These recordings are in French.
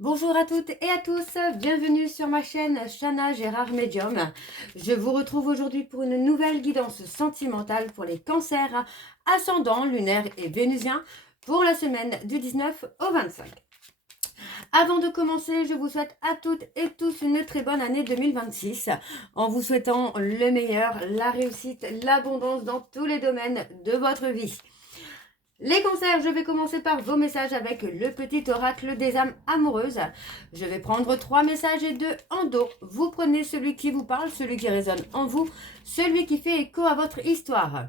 Bonjour à toutes et à tous, bienvenue sur ma chaîne Chana Gérard Medium. Je vous retrouve aujourd'hui pour une nouvelle guidance sentimentale pour les cancers ascendant, lunaire et vénusien pour la semaine du 19 au 25. Avant de commencer, je vous souhaite à toutes et tous une très bonne année 2026 en vous souhaitant le meilleur, la réussite, l'abondance dans tous les domaines de votre vie. Les cancers, je vais commencer par vos messages avec le petit oracle des âmes amoureuses. Je vais prendre 3 messages et 2 en dos. Vous prenez celui qui vous parle, celui qui résonne en vous, celui qui fait écho à votre histoire.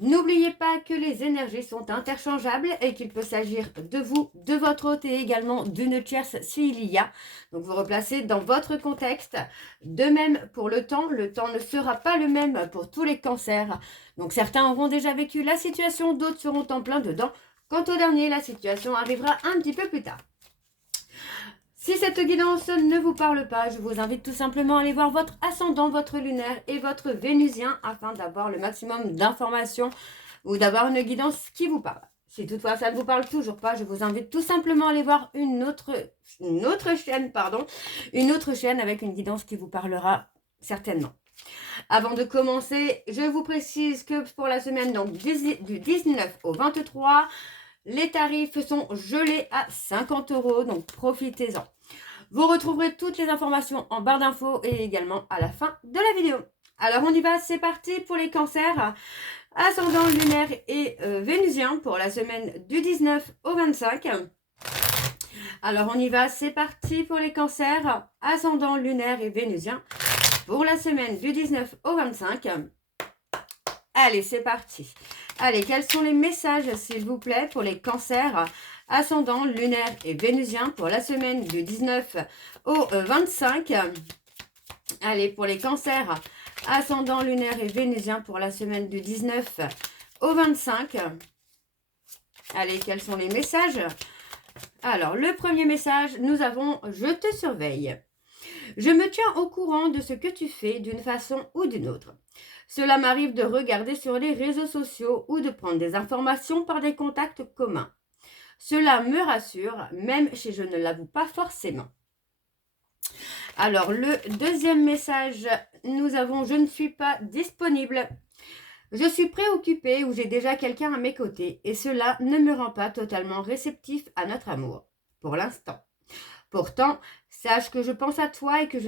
N'oubliez pas que les énergies sont interchangeables et qu'il peut s'agir de vous, de votre hôte et également d'une tierce s'il y a. Donc vous replacez dans votre contexte. De même pour le temps ne sera pas le même pour tous les cancers. Donc certains auront déjà vécu la situation, d'autres seront en plein dedans. Quant au dernier, la situation arrivera un petit peu plus tard. Si cette guidance ne vous parle pas, je vous invite tout simplement à aller voir votre ascendant, votre lunaire et votre vénusien afin d'avoir le maximum d'informations ou d'avoir une guidance qui vous parle. Si toutefois ça ne vous parle toujours pas, je vous invite tout simplement à aller voir une autre chaîne avec une guidance qui vous parlera certainement. Avant de commencer, je vous précise que pour la semaine donc, du 19 au 23, les tarifs sont gelés à 50 €, donc profitez-en. Vous retrouverez toutes les informations en barre d'infos et également à la fin de la vidéo. Alors on y va, c'est parti pour les cancers ascendant, lunaire et vénusien pour la semaine du 19 au 25. Alors on y va, c'est parti pour les cancers ascendant, lunaire et vénusien pour la semaine du 19 au 25. Allez, c'est parti. Allez, quels sont les messages, s'il vous plaît, pour les cancers ascendant, lunaire et vénusien pour la semaine du 19 au 25. Allez, pour les cancers ascendant, lunaire et vénusien pour la semaine du 19 au 25. Allez, quels sont les messages? Alors, le premier message, nous avons « Je te surveille ». Je me tiens au courant de ce que tu fais d'une façon ou d'une autre. Cela m'arrive de regarder sur les réseaux sociaux ou de prendre des informations par des contacts communs. Cela me rassure, même si je ne l'avoue pas forcément. Alors, le deuxième message, nous avons « Je ne suis pas disponible ». Je suis préoccupée ou j'ai déjà quelqu'un à mes côtés et cela ne me rend pas totalement réceptif à notre amour, pour l'instant. Pourtant, sache que je pense à toi et que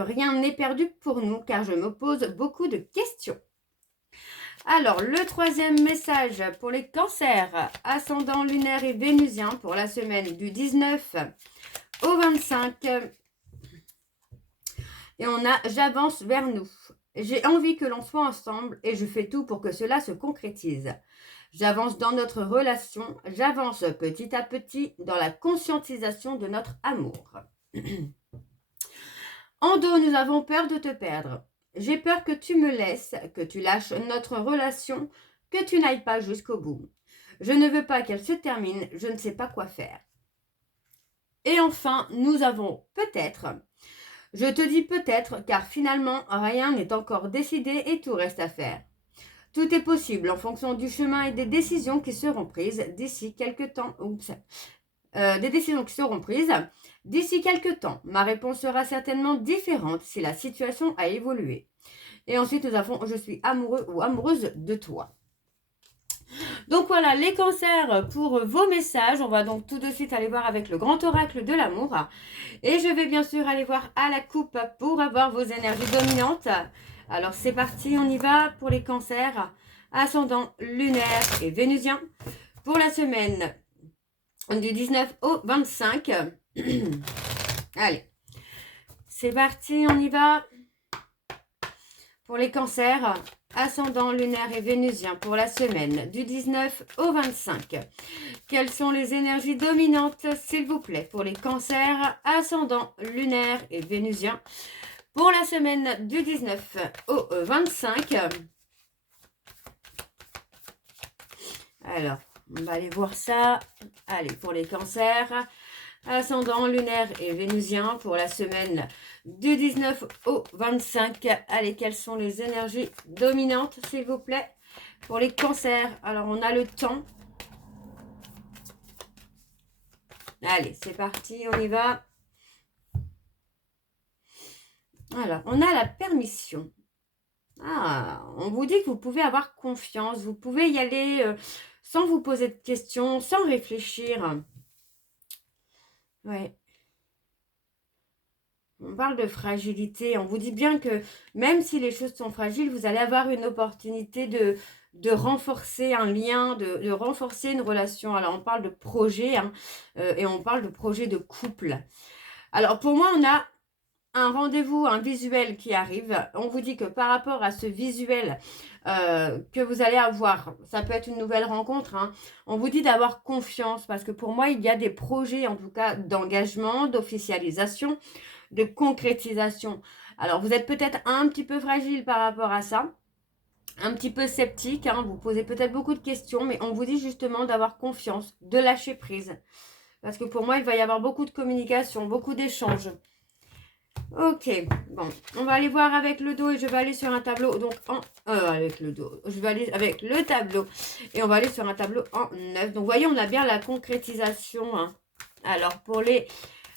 rien n'est perdu pour nous car je me pose beaucoup de questions. Alors, le troisième message pour les cancers ascendant, lunaire et vénusien pour la semaine du 19 au 25. Et on a « J'avance vers nous ». J'ai envie que l'on soit ensemble et je fais tout pour que cela se concrétise. J'avance dans notre relation, j'avance petit à petit dans la conscientisation de notre amour. En dos, nous avons peur de te perdre. J'ai peur que tu me laisses, que tu lâches notre relation, que tu n'ailles pas jusqu'au bout. Je ne veux pas qu'elle se termine, je ne sais pas quoi faire. Et enfin, nous avons peut-être. Je te dis peut-être car finalement, rien n'est encore décidé et tout reste à faire. Tout est possible en fonction du chemin et des décisions qui seront prises d'ici quelques temps. D'ici quelques temps. Ma réponse sera certainement différente si la situation a évolué. Et ensuite, nous avons « Je suis amoureux ou amoureuse de toi ». Donc voilà, les cancers pour vos messages. On va donc tout de suite aller voir avec le grand oracle de l'amour. Et je vais bien sûr aller voir à la coupe pour avoir vos énergies dominantes. Alors c'est parti, on y va pour les cancers ascendant, lunaire et vénusien pour la semaine du 19 au 25. Allez, c'est parti, on y va pour les cancers ascendant, lunaire et vénusien pour la semaine du 19 au 25. Quelles sont les énergies dominantes, s'il vous plaît, pour les cancers ascendant, lunaire et vénusien pour la semaine du 19 au 25. Alors, on va aller voir ça. Allez, pour les cancers ascendant, lunaire et vénusien pour la semaine du 19 au 25. Allez, quelles sont les énergies dominantes, s'il vous plaît, pour les cancers? Alors, on a le temps. Allez, c'est parti, on y va. Alors, on a la permission. Ah, on vous dit que vous pouvez avoir confiance, vous pouvez y aller sans vous poser de questions, sans réfléchir. Ouais. On parle de fragilité. On vous dit bien que même si les choses sont fragiles, vous allez avoir une opportunité de renforcer un lien, de renforcer une relation. Alors, on parle de projet hein, et on parle de projet de couple. Alors, pour moi, on a un rendez-vous, un visuel qui arrive. On vous dit que par rapport à ce visuel que vous allez avoir, ça peut être une nouvelle rencontre, hein, on vous dit d'avoir confiance parce que pour moi, il y a des projets, en tout cas, d'engagement, d'officialisation, de concrétisation. Alors, vous êtes peut-être un petit peu fragile par rapport à ça, un petit peu sceptique, hein, vous posez peut-être beaucoup de questions, mais on vous dit justement d'avoir confiance, de lâcher prise. Parce que pour moi, il va y avoir beaucoup de communication, beaucoup d'échanges. Ok, bon, on va aller voir avec le dos et je vais aller sur un tableau, donc avec le dos, je vais aller avec le tableau et on va aller sur un tableau en 9. Donc, voyez, on a bien la concrétisation. Hein. Alors, pour les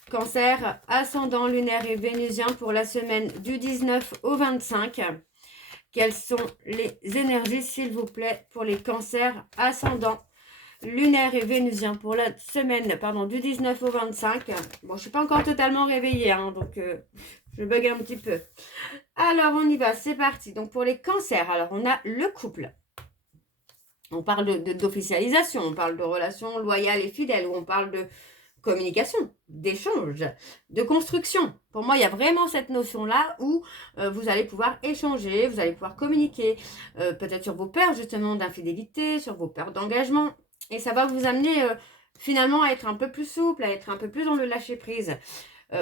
cancers, ascendant, lunaire et vénusien pour la semaine du 19 au 25, quelles sont les énergies, s'il vous plaît, pour les cancers, ascendant, lunaire et vénusien pour la semaine, pardon, du 19 au 25. Bon, je ne suis pas encore totalement réveillée, hein, donc je bug un petit peu. Alors, on y va, c'est parti. Donc, pour les cancers, alors, on a le couple. On parle d'officialisation, on parle de relations loyales et fidèles, ou on parle de communication, d'échange, de construction. Pour moi, il y a vraiment cette notion-là où vous allez pouvoir échanger, vous allez pouvoir communiquer, peut-être sur vos peurs justement d'infidélité, sur vos peurs d'engagement. Et ça va vous amener finalement à être un peu plus souple, à être un peu plus dans le lâcher-prise.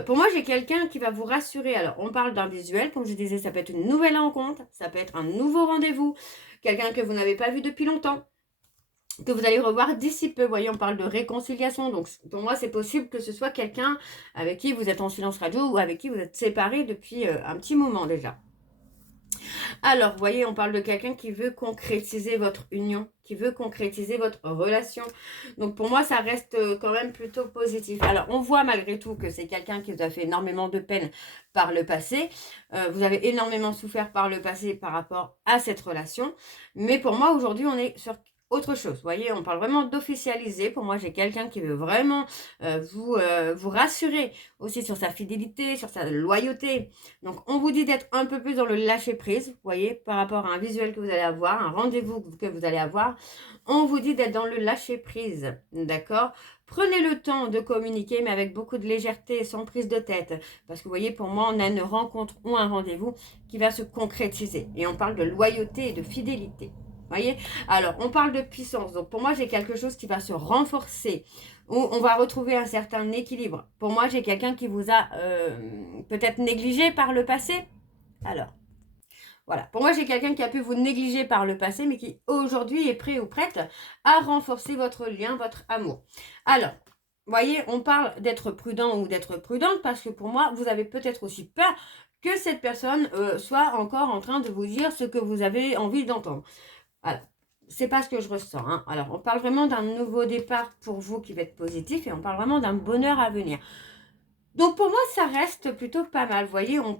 Pour moi, j'ai quelqu'un qui va vous rassurer. Alors, on parle d'un visuel, comme je disais, ça peut être une nouvelle rencontre, ça peut être un nouveau rendez-vous, quelqu'un que vous n'avez pas vu depuis longtemps, que vous allez revoir d'ici peu. Vous voyez, on parle de réconciliation. Donc, pour moi, c'est possible que ce soit quelqu'un avec qui vous êtes en silence radio ou avec qui vous êtes séparés depuis un petit moment déjà. Alors, vous voyez, on parle de quelqu'un qui veut concrétiser votre union, qui veut concrétiser votre relation. Donc, pour moi, ça reste quand même plutôt positif. Alors, on voit malgré tout que c'est quelqu'un qui vous a fait énormément de peine par le passé. Vous avez énormément souffert par le passé par rapport à cette relation. Mais pour moi, aujourd'hui, on est sur autre chose. Vous voyez, on parle vraiment d'officialiser. Pour moi, j'ai quelqu'un qui veut vraiment vous rassurer aussi sur sa fidélité, sur sa loyauté. Donc, on vous dit d'être un peu plus dans le lâcher-prise, vous voyez, par rapport à un visuel que vous allez avoir, un rendez-vous que vous allez avoir. On vous dit d'être dans le lâcher-prise, d'accord? Prenez le temps de communiquer, mais avec beaucoup de légèreté, sans prise de tête. Parce que, vous voyez, pour moi, on a une rencontre ou un rendez-vous qui va se concrétiser. Et on parle de loyauté et de fidélité. Voyez, alors on parle de puissance. Donc pour moi, j'ai quelque chose qui va se renforcer. Où on va retrouver un certain équilibre. Pour moi, j'ai quelqu'un qui vous a peut-être négligé par le passé. Alors, voilà. Pour moi, j'ai quelqu'un qui a pu vous négliger par le passé, mais qui aujourd'hui est prêt ou prête à renforcer votre lien, votre amour. Alors, vous voyez, on parle d'être prudent ou d'être prudente parce que pour moi, vous avez peut-être aussi peur que cette personne soit encore en train de vous dire ce que vous avez envie d'entendre. Alors, c'est pas ce que je ressens. Hein. Alors, on parle vraiment d'un nouveau départ pour vous qui va être positif et on parle vraiment d'un bonheur à venir. Donc, pour moi, ça reste plutôt pas mal. Vous voyez, on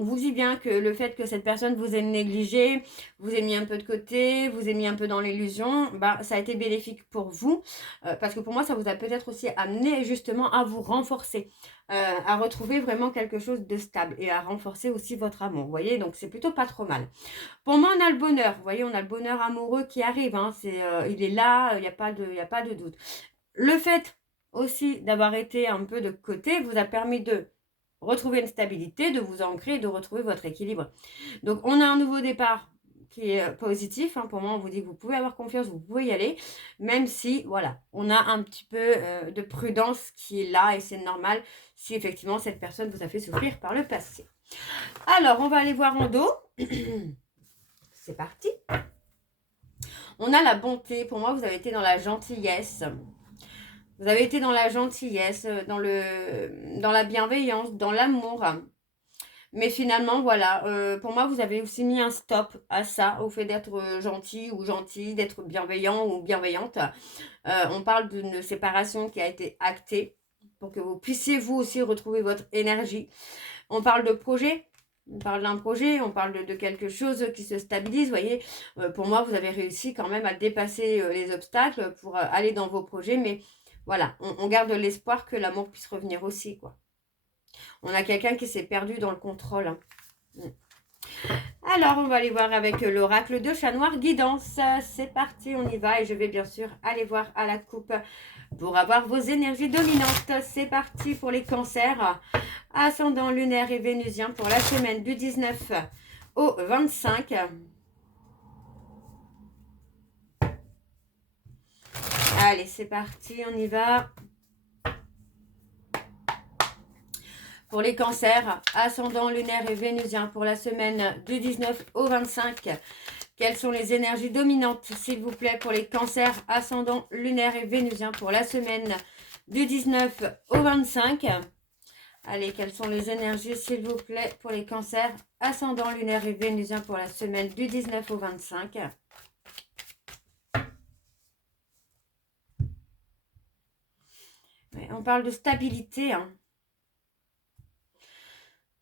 vous dit bien que le fait que cette personne vous ait négligé, vous ait mis un peu de côté, vous ait mis un peu dans l'illusion, bah, ça a été bénéfique pour vous. Parce que pour moi, ça vous a peut-être aussi amené justement à vous renforcer, à retrouver vraiment quelque chose de stable et à renforcer aussi votre amour. Vous voyez, donc c'est plutôt pas trop mal. Pour moi, on a le bonheur. Vous voyez, on a le bonheur amoureux qui arrive. Hein. Il est là, il n'y a pas de doute. Le fait aussi d'avoir été un peu de côté vous a permis de retrouver une stabilité, de vous ancrer et de retrouver votre équilibre. Donc, on a un nouveau départ qui est positif. Hein. Pour moi, on vous dit que vous pouvez avoir confiance, vous pouvez y aller, même si, voilà, on a un petit peu de prudence qui est là et c'est normal si effectivement cette personne vous a fait souffrir par le passé. Alors, on va aller voir en dos. C'est parti. On a la bonté. Pour moi, vous avez été dans la gentillesse. Vous avez été dans la gentillesse, dans la bienveillance, dans l'amour. Mais finalement, voilà, pour moi, vous avez aussi mis un stop à ça, au fait d'être gentil ou gentille, d'être bienveillant ou bienveillante. On parle d'une séparation qui a été actée pour que vous puissiez vous aussi retrouver votre énergie. On parle de projet, on parle d'un projet, on parle de quelque chose qui se stabilise. Vous voyez, pour moi, vous avez réussi quand même à dépasser les obstacles pour aller dans vos projets. Mais voilà, on garde l'espoir que l'amour puisse revenir aussi, quoi. On a quelqu'un qui s'est perdu dans le contrôle, hein. Alors, on va aller voir avec l'oracle de chat noir guidance. C'est parti, on y va. Et je vais bien sûr aller voir à la coupe pour avoir vos énergies dominantes. C'est parti pour les cancers. Ascendant lunaire et vénusien pour la semaine du 19 au 25. Allez, c'est parti, on y va. Pour les cancers, ascendant lunaire et vénusien pour la semaine du 19 au 25. Quelles sont les énergies dominantes, s'il vous plaît, pour les cancers, ascendant lunaire et vénusien pour la semaine du 19 au 25. Allez, quelles sont les énergies, s'il vous plaît, pour les cancers, ascendant lunaire et vénusien pour la semaine du 19 au 25. On parle de stabilité, hein.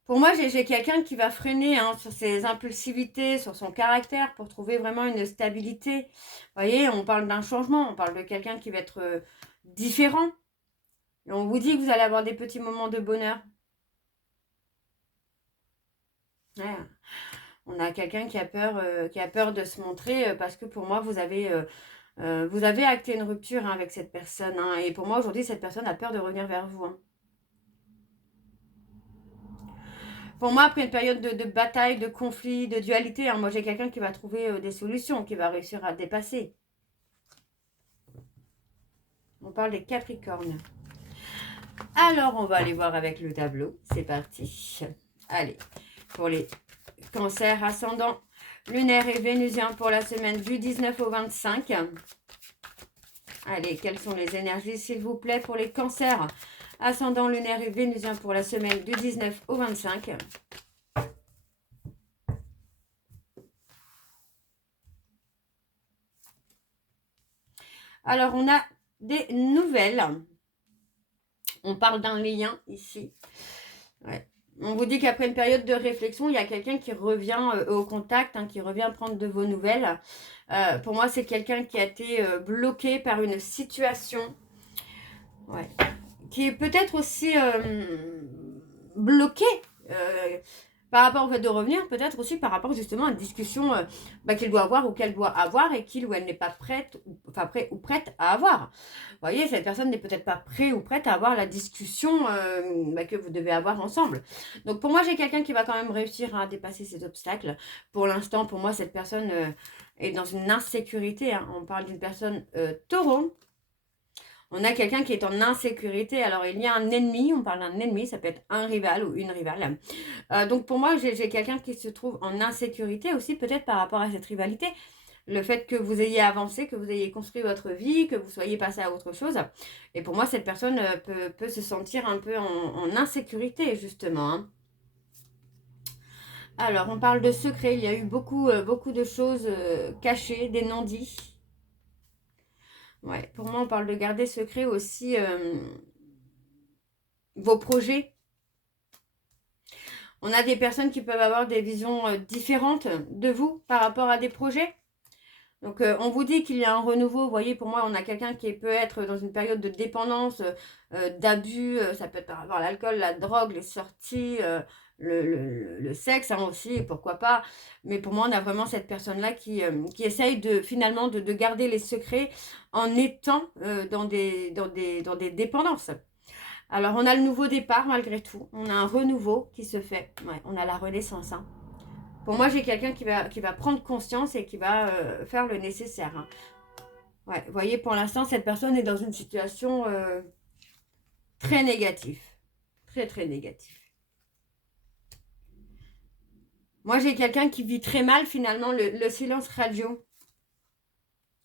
Pour moi, j'ai quelqu'un qui va freiner sur ses impulsivités, sur son caractère, pour trouver vraiment une stabilité. Vous voyez, on parle d'un changement, on parle de quelqu'un qui va être différent. Et on vous dit que vous allez avoir des petits moments de bonheur. Ouais. On a quelqu'un qui a peur de se montrer parce que pour moi, vous avez acté une rupture avec cette personne. Et pour moi, aujourd'hui, cette personne a peur de revenir vers vous. Pour moi, après une période de bataille, de conflit, de dualité, moi j'ai quelqu'un qui va trouver des solutions, qui va réussir à dépasser. On parle des Capricornes. Alors, on va aller voir avec le tableau. C'est parti. Allez, pour les cancers ascendants, lunaire et vénusien pour la semaine du 19 au 25. Allez, quelles sont les énergies, s'il vous plaît, pour les cancers ascendant lunaire et vénusien pour la semaine du 19 au 25. Alors, on a des nouvelles. On parle d'un lien ici. Ouais. On vous dit qu'après une période de réflexion, il y a quelqu'un qui revient au contact, qui revient prendre de vos nouvelles. Pour moi, c'est quelqu'un qui a été bloqué par une situation. Ouais. Qui est peut-être aussi bloqué par rapport au fait de revenir, peut-être aussi par rapport justement à une discussion qu'il doit avoir ou qu'elle doit avoir et qu'il ou elle n'est pas prête, prêt ou prête à avoir. Vous voyez, cette personne n'est peut-être pas prête ou prête à avoir la discussion que vous devez avoir ensemble. Donc pour moi, j'ai quelqu'un qui va quand même réussir à dépasser ces obstacles. Pour l'instant, pour moi, cette personne est dans une insécurité. On parle d'une personne taureau. On a quelqu'un qui est en insécurité. Alors, il y a un ennemi. On parle d'un ennemi. Ça peut être un rival ou une rivale. Donc, pour moi, j'ai quelqu'un qui se trouve en insécurité aussi, peut-être par rapport à cette rivalité. Le fait que vous ayez avancé, que vous ayez construit votre vie, que vous soyez passé à autre chose. Et pour moi, cette personne peut se sentir un peu en insécurité, justement. Alors, on parle de secret. Il y a eu beaucoup de choses cachées, des non-dits. Ouais, pour moi, on parle de garder secret aussi vos projets. On a des personnes qui peuvent avoir des visions différentes de vous par rapport à des projets. Donc, on vous dit qu'il y a un renouveau. Vous voyez, pour moi, on a quelqu'un qui peut être dans une période de dépendance, d'abus. Ça peut être par rapport à l'alcool, la drogue, les sorties, le sexe aussi, pourquoi pas. Mais pour moi, on a vraiment cette personne-là qui essaye finalement de garder les secrets en étant dans des dépendances. Alors, on a le nouveau départ malgré tout. On a un renouveau qui se fait. Ouais, on a la renaissance. Pour moi, j'ai quelqu'un qui va prendre conscience et qui va faire le nécessaire. Ouais, vous voyez, pour l'instant, cette personne est dans une situation très négative. Très, très négative. Moi, j'ai quelqu'un qui vit très mal, finalement, le silence radio.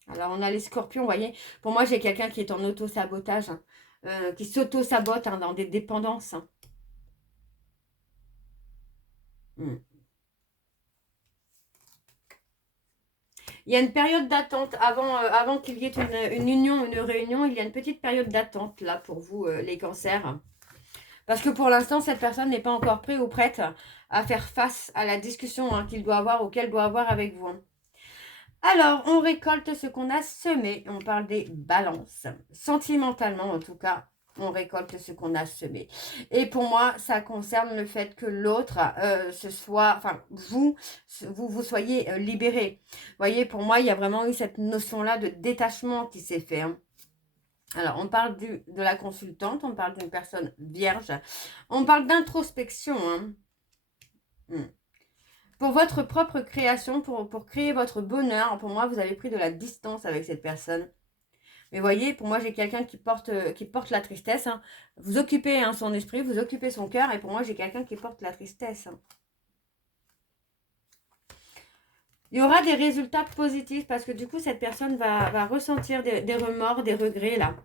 Alors, on a les scorpions, vous voyez. Pour moi, j'ai quelqu'un qui est en auto-sabotage, qui s'auto-sabote dans des dépendances. Hmm. Il y a une période d'attente avant qu'il y ait une union, une réunion. Il y a une petite période d'attente là pour vous, les cancers. Parce que pour l'instant, cette personne n'est pas encore prête ou prête à faire face à la discussion qu'il doit avoir ou qu'elle doit avoir avec vous. Alors, on récolte ce qu'on a semé. On parle des balances. Sentimentalement, en tout cas, on récolte ce qu'on a semé. Et pour moi, ça concerne le fait que l'autre, vous soyez libéré. Vous voyez, pour moi, il y a vraiment eu cette notion-là de détachement qui s'est fait. Alors, on parle de la consultante, on parle d'une personne vierge, on parle d'introspection. Pour votre propre création, pour créer votre bonheur, pour moi, vous avez pris de la distance avec cette personne. Mais voyez, pour moi, j'ai quelqu'un qui porte la tristesse. Vous occupez son esprit, vous occupez son cœur, et pour moi, j'ai quelqu'un qui porte la tristesse. Il y aura des résultats positifs parce que du coup, cette personne va ressentir des remords, des regrets là.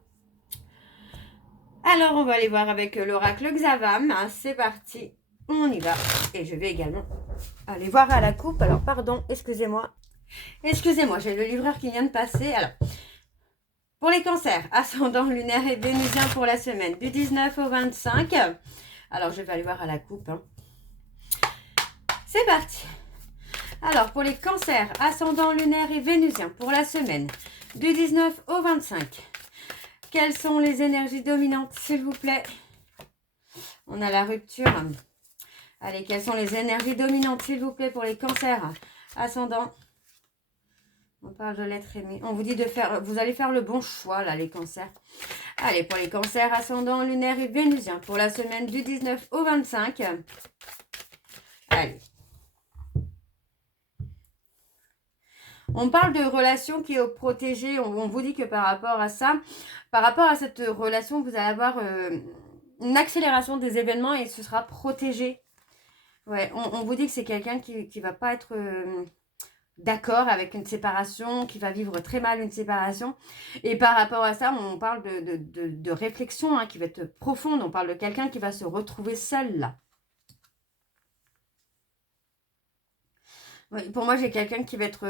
Alors, on va aller voir avec l'oracle Xavam. C'est parti, on y va. Et je vais également aller voir à la coupe. Alors, pardon, excusez-moi. Excusez-moi, j'ai le livreur qui vient de passer. Alors, pour les cancers, ascendant lunaire et vénusien pour la semaine du 19 au 25. Alors, je vais aller voir à la coupe. C'est parti. Alors, pour les cancers, ascendant lunaire et vénusien pour la semaine du 19 au 25. Quelles sont les énergies dominantes, s'il vous plaît? On a la rupture. Allez, quelles sont les énergies dominantes, s'il vous plaît, pour les cancers ascendant? On parle de l'être aimé. On vous dit de faire... Vous allez faire le bon choix, là, les cancers. Allez, pour les cancers ascendant lunaire et vénusien pour la semaine du 19 au 25. Allez. On parle de relation qui est protégée. On vous dit que par rapport à ça, par rapport à cette relation, vous allez avoir une accélération des événements et ce sera protégé. Ouais, on vous dit que c'est quelqu'un qui ne va pas être d'accord avec une séparation, qui va vivre très mal une séparation. Et par rapport à ça, on parle de réflexion qui va être profonde. On parle de quelqu'un qui va se retrouver seul là. Oui, pour moi, j'ai quelqu'un qui va être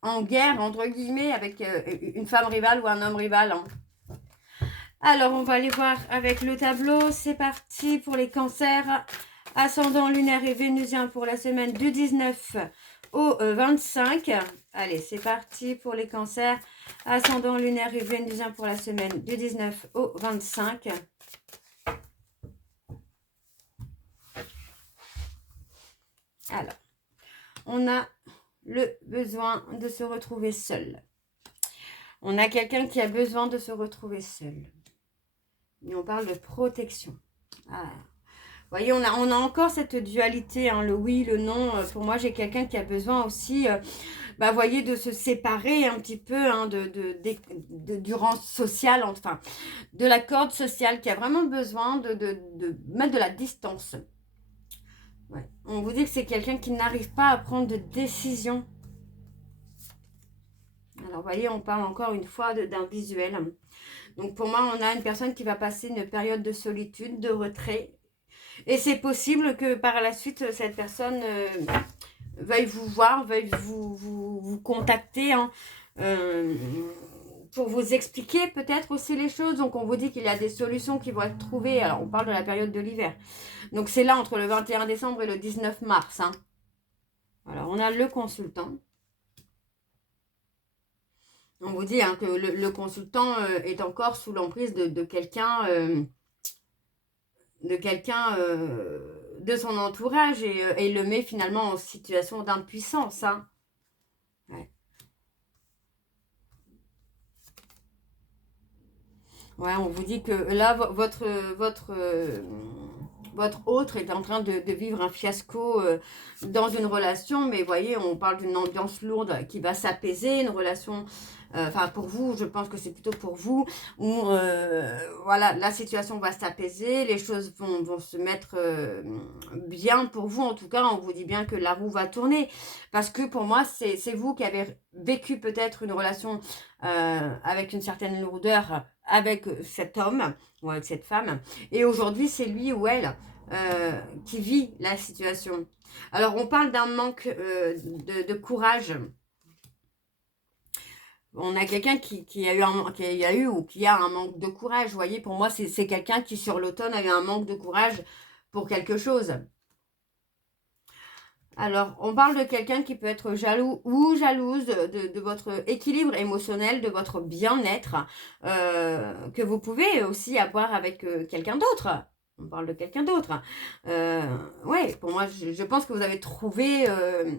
en guerre, entre guillemets, avec une femme rivale ou un homme rival. Alors, on va aller voir avec le tableau. C'est parti pour les cancers. Ascendant lunaire et vénusien pour la semaine du 19 au 25. Allez, c'est parti pour les cancers. Ascendant lunaire et vénusien pour la semaine du 19 au 25. Alors, on a le besoin de se retrouver seul. On a quelqu'un qui a besoin de se retrouver seul. Et on parle de protection. Ah. Vous voyez, on a encore cette dualité, le oui, le non. Pour moi, j'ai quelqu'un qui a besoin aussi, voyez, de se séparer un petit peu du rang social, enfin, de la corde sociale, qui a vraiment besoin de mettre de la distance. Ouais. On vous dit que c'est quelqu'un qui n'arrive pas à prendre de décision. Alors, vous voyez, on parle encore une fois d'un visuel. Donc, pour moi, on a une personne qui va passer une période de solitude, de retrait. Et c'est possible que par la suite, cette personne veuille vous voir, veuille vous contacter pour vous expliquer peut-être aussi les choses. Donc, on vous dit qu'il y a des solutions qui vont être trouvées. Alors, on parle de la période de l'hiver. Donc, c'est là entre le 21 décembre et le 19 mars. Alors, on a le consultant. On vous dit que le consultant est encore sous l'emprise de quelqu'un de son entourage et le met finalement en situation d'impuissance. Ouais. Ouais, on vous dit que là, votre autre est en train de vivre un fiasco dans une relation, mais voyez, on parle d'une ambiance lourde qui va s'apaiser, une relation, pour vous, je pense que c'est plutôt pour vous, où voilà, la situation va s'apaiser, les choses vont se mettre bien pour vous, en tout cas, on vous dit bien que la roue va tourner, parce que pour moi, c'est vous qui avez vécu peut-être une relation avec une certaine lourdeur avec cet homme ou avec cette femme, et aujourd'hui, c'est lui ou elle qui vit la situation. Alors, on parle d'un manque de courage. On a quelqu'un qui a eu ou qui a un manque de courage. Vous voyez, pour moi, c'est quelqu'un qui, sur l'automne, a eu un manque de courage pour quelque chose. Alors, on parle de quelqu'un qui peut être jaloux ou jalouse de votre équilibre émotionnel, de votre bien-être, que vous pouvez aussi avoir avec quelqu'un d'autre. On parle de quelqu'un d'autre. Ouais, pour moi, je pense que vous avez trouvé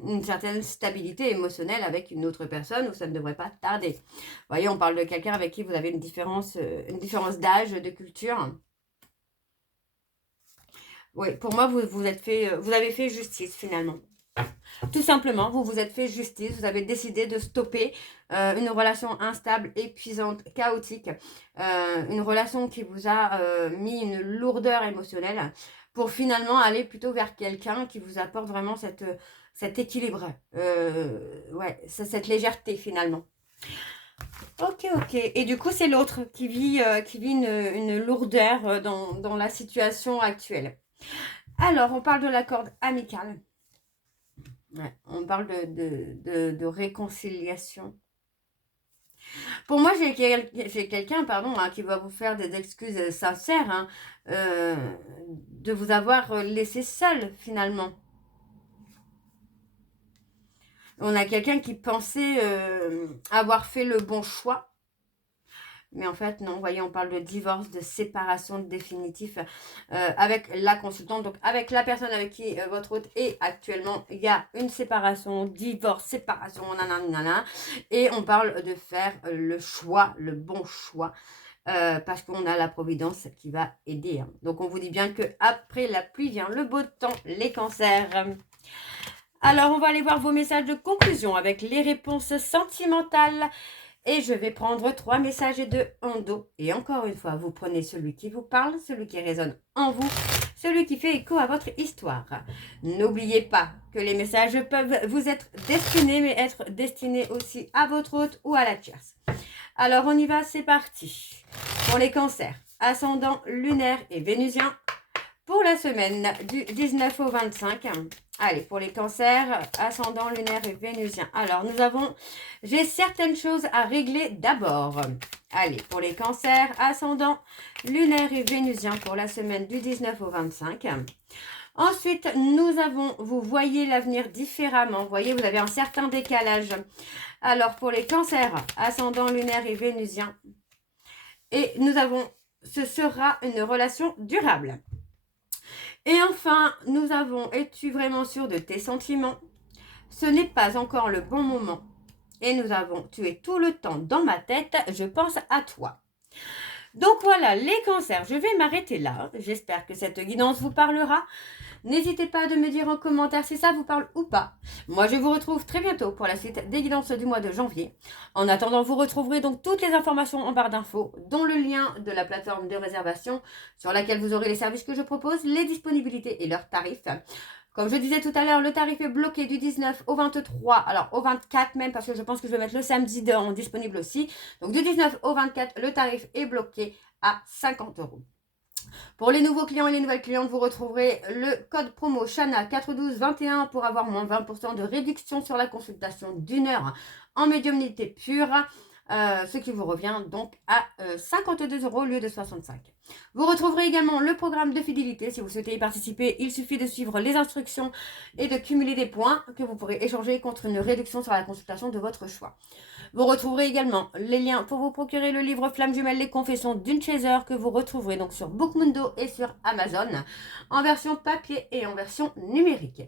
une certaine stabilité émotionnelle avec une autre personne où ça ne devrait pas tarder. Vous voyez, on parle de quelqu'un avec qui vous avez une différence d'âge, de culture. Oui, pour moi, vous avez fait justice finalement. Tout simplement, vous vous êtes fait justice, vous avez décidé de stopper une relation instable, épuisante, chaotique, une relation qui vous a mis une lourdeur émotionnelle pour finalement aller plutôt vers quelqu'un qui vous apporte vraiment cet équilibre, ouais, cette légèreté finalement. Ok, ok. Et du coup, c'est l'autre qui vit une lourdeur dans la situation actuelle. Alors, on parle de la corde amicale. Ouais, on parle de réconciliation. Pour moi, j'ai quelqu'un, pardon, hein, qui va vous faire des excuses sincères, hein, de vous avoir laissé seul, finalement. On a quelqu'un qui pensait avoir fait le bon choix. Mais en fait, non, vous voyez, on parle de divorce, de séparation définitive avec la consultante. Donc, avec la personne avec qui votre hôte est actuellement, il y a une séparation, divorce, séparation, nanana. Et on parle de faire le choix, le bon choix. Parce qu'on a la providence qui va aider. Hein. Donc, on vous dit bien que après la pluie vient le beau temps, les cancers. Alors, on va aller voir vos messages de conclusion avec les réponses sentimentales. Et je vais prendre 3 messages de Ando. Et encore une fois, vous prenez celui qui vous parle, celui qui résonne en vous, celui qui fait écho à votre histoire. N'oubliez pas que les messages peuvent vous être destinés, mais être destinés aussi à votre hôte ou à la tierce. Alors, on y va, c'est parti. Pour les cancers, ascendant lunaire et vénusien, pour la semaine du 19 au 25. Allez, pour les cancers, ascendant lunaire et vénusien. Alors, j'ai certaines choses à régler d'abord. Allez, pour les cancers, ascendant lunaire et vénusien pour la semaine du 19 au 25. Ensuite, vous voyez l'avenir différemment. Vous voyez, vous avez un certain décalage. Alors, pour les cancers, ascendant lunaire et vénusien. Et ce sera une relation durable. Et enfin, es-tu vraiment sûr de tes sentiments? Ce n'est pas encore le bon moment. Et tu es tout le temps dans ma tête, je pense à toi. Donc voilà, les cancers, je vais m'arrêter là. J'espère que cette guidance vous parlera. N'hésitez pas à me dire en commentaire si ça vous parle ou pas. Moi, je vous retrouve très bientôt pour la suite des guidances du mois de janvier. En attendant, vous retrouverez donc toutes les informations en barre d'infos, dont le lien de la plateforme de réservation sur laquelle vous aurez les services que je propose, les disponibilités et leurs tarifs. Comme je disais tout à l'heure, le tarif est bloqué du 19 au 23, alors au 24 même, parce que je pense que je vais mettre le samedi disponible aussi. Donc du 19 au 24, le tarif est bloqué à 50 €. Pour les nouveaux clients et les nouvelles clientes, vous retrouverez le code promo Chana41221 pour avoir moins 20% de réduction sur la consultation d'1 heure en médiumnité pure. Ce qui vous revient donc à 52 € au lieu de 65. Vous retrouverez également le programme de fidélité. Si vous souhaitez y participer, il suffit de suivre les instructions et de cumuler des points que vous pourrez échanger contre une réduction sur la consultation de votre choix. Vous retrouverez également les liens pour vous procurer le livre Flamme Jumelle, les confessions d'une chaser que vous retrouverez donc sur Bookmundo et sur Amazon en version papier et en version numérique.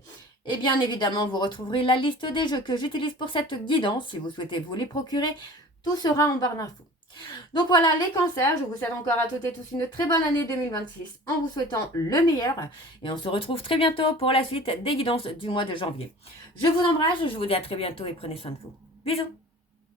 Et bien évidemment, vous retrouverez la liste des jeux que j'utilise pour cette guidance si vous souhaitez vous les procurer. Tout sera en barre d'infos. Donc voilà les cancers, je vous souhaite encore à toutes et tous une très bonne année 2026 en vous souhaitant le meilleur et on se retrouve très bientôt pour la suite des guidances du mois de janvier. Je vous embrasse, je vous dis à très bientôt et prenez soin de vous. Bisous.